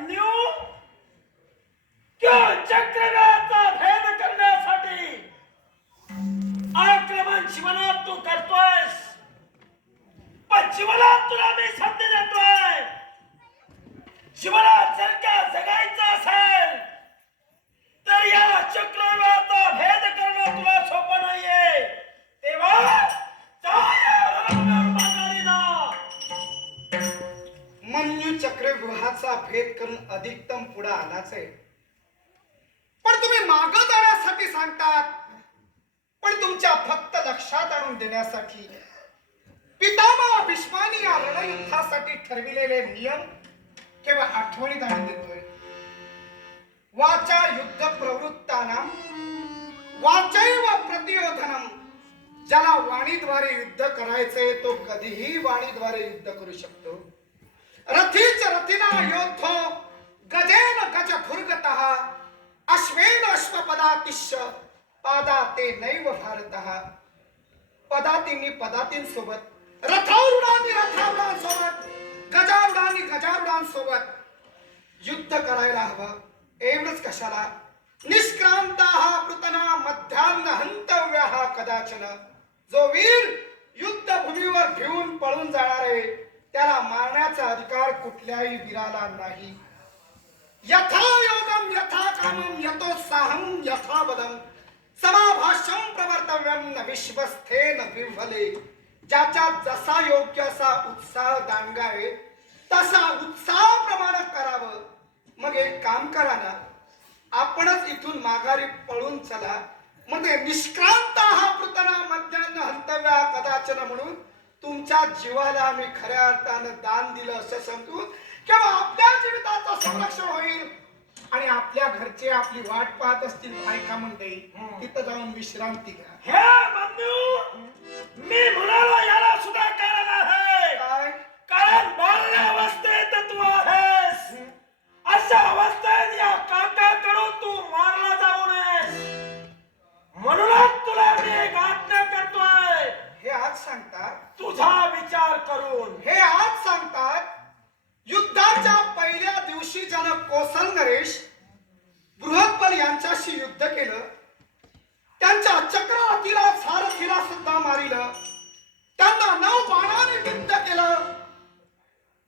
मन्यू सांगतात पण तुमच्या फक्त लक्षात आणून देण्यासाठी पितामह भीष्मानी या रणयुद्धासाठी ठरविलेले नियम केवळ आठवणीत आणून देतोय. वाचा युद्ध प्रवृत्ताना वाचैव प्रतियोधनम ज्याला वाणीद्वारे युद्ध करायचंय तो कधीही वाणीद्वारे युद्ध करू शकतो. रथीच रथिना योद्धो गजेन गज भुर्गत अश्वेन अश्वपदातिश्च पादा ते नैव भारत पदातींनी पदातींसोबत रथारुडांनी रथारुडांसोबत गजारुडांनी गजारुडांसोबत युद्ध करायला हवं एवढंच कशाला निष्क्रांता हा पृतना मध्यान्न हंतव्य हा कदाचन जो वीर युद्ध भूमीवर भिवून पळून जाणार आहे त्याला मारण्याचा अधिकार कुठल्याही वीराला नाही यथा योगम यथा कामम यतोत्साहम यथा बलम समाभाष्यम प्रवर्तव्यम न विश्वस्थेन विह्वले। ज्याच्या जसा योग्य असा उत्साह दांडगा तसा उत्साह प्रमाणे करावं। मग एक काम करा ना। आपणच इथून माघारी पळून चला। म्हणजे निष्क्रांत हा पृतना मध्यान्न हंतव्या कदाचन म्हणून। तुमच्या जीवाला आम्ही खऱ्या अर्थानं दान दिलं असं समजून किंवा आपल्या जीविताचं संरक्षण होईल? आणि आपल्या घरचे आपली वाट पाहत असतील बायका मंडळी तिथं जाऊन विश्रांती घ्या. हे मन्यू मी म्हणालो याला सुद्धा कारण आहे काय? कारण बाल्य अवस्थेत तू आहेस. अशा अवस्थेत या काकाकडून तू मारला जाऊ नयेस. म्हणूनच तुला मी एक आज्ञा करतोय. हे आज सांगतात. तुझा विचार करून. हे आज सांगतात युद्धाच्या दिवशी कोसल नरेश बृहत्पल यांच्याशी युद्ध केलं. त्यांच्या चक्र अतिला सारथीला सुद्धा मारिलं. त्यांना नऊ बाणाने युद्ध केलं.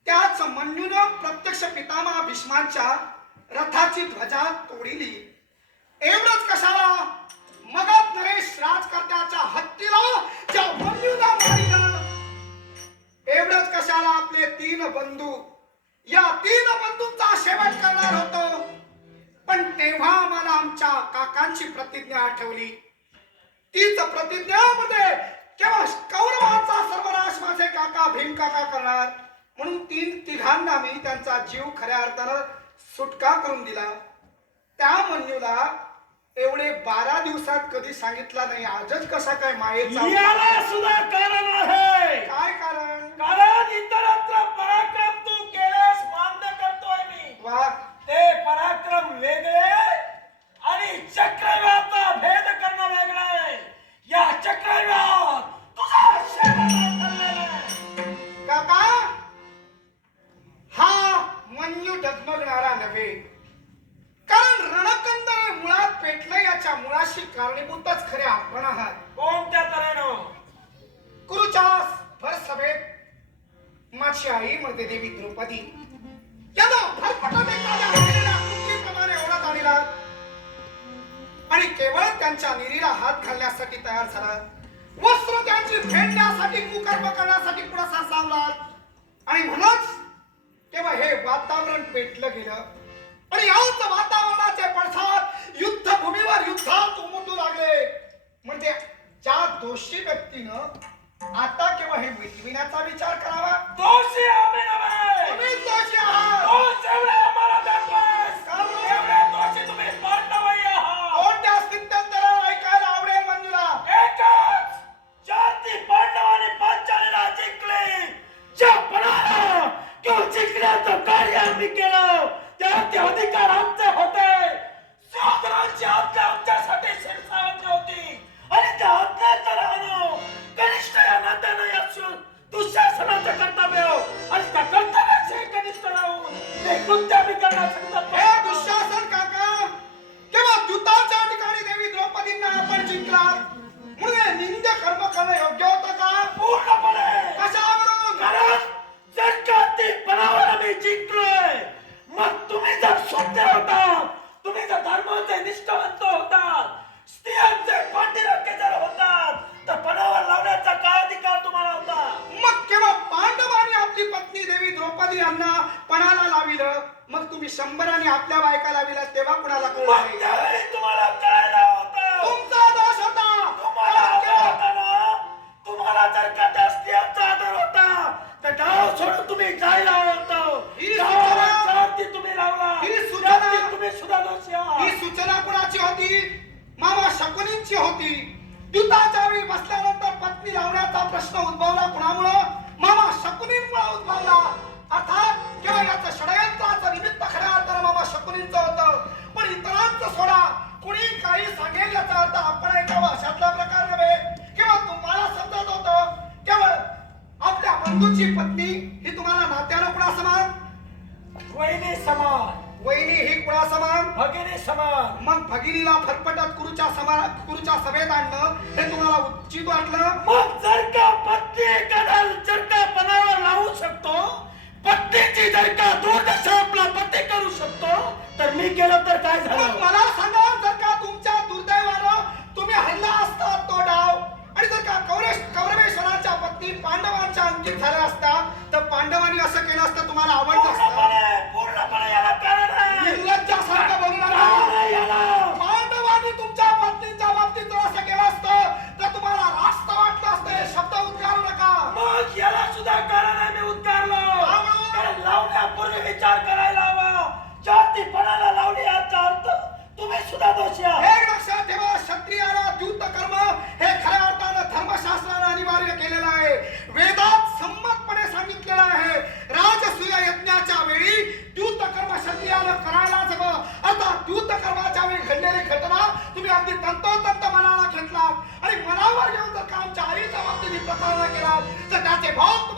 त्याच मन्यूनं प्रत्यक्ष पितामा भीष्मांच्या रथाची ध्वजा तोडिली. एवढंच कशाला? मगत नरेश राजकर्त्याच्या हत्तीला ज्या मन्यूला मारिलं. एवढंच कशाला आपले तीन बंधू या तीन बंधूंचा शेवट करणार होतो. पण तेव्हा आम्हाला आमच्या काकांची प्रतिज्ञा आठवली. तीच प्रतिज्ञामध्ये केवळ कौरवांचा सर्वनाश माझे काका भीम काका करणार. म्हणून तीन तिघांना मी त्यांचा जीव खऱ्या अर्थानं सुटका करून दिला. त्या मन्यूला एवढे बारा दिवसात कधी सांगितला नाही आजच कसा काय मायेचा याला सुद्धा कारण आहे. काय कारण? ते पराक्रम वेगळे आणि चक्रव्याचा भेद करणं वेगळं आहे. या चक्रव्यात तुझा. काका हा मन्यू डगमगणारा नव्हे. कारण रणकंदरे मुळात पेटलं याच्या मुळाशी कारणीभूतच खरे आपण आहात. कोणत्या तऱ्हेनं? कुरुच्या भर सभेत माझी आई मध्ये देवी द्रौपदी. आणि केवळ त्यांच्या निरीला हात घालण्यासाठी तयार झाला. वस्त्र त्यांची फेडण्यासाठी कुकर्म करण्यासाठी पुढे सावला? आणि म्हणूनच तेव्हा हे वातावरण पेटलं गेलं. आणि याच वातावरणाचे पडसाद युद्धभूमीवर युद्धात उमटू लागले. म्हणजे ज्या दोषी व्यक्तीनं आता केव्हा हे मिटविण्याचा विचार करावा? दोषी आम्ही नव्हे. तुम्ही दोषी आहात. दोष जेवढे आम्हाला पणाला लाविलं मग तुम्ही शंभराने आपल्या बायका लाविला तेव्हा कुणाला कळलं नाही. तुम्हाला कळलं होतं. तुमचा दोष होता तुम्हाला जर का जास्ती याचा आदर होता, तर गाव सोडून तुम्ही जायला हवं होतं. ही तुम्ही लावला. ही सूचना- तुम्ही सुधारला Look আমার আবার Cepo.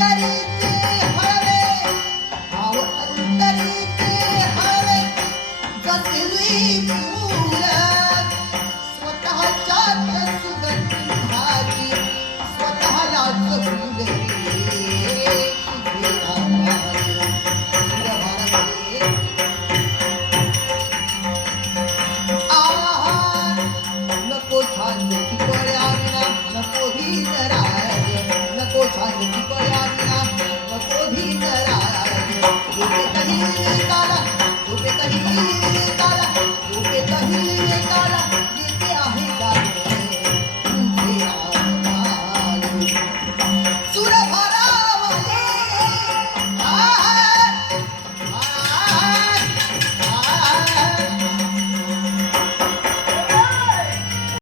Margarita.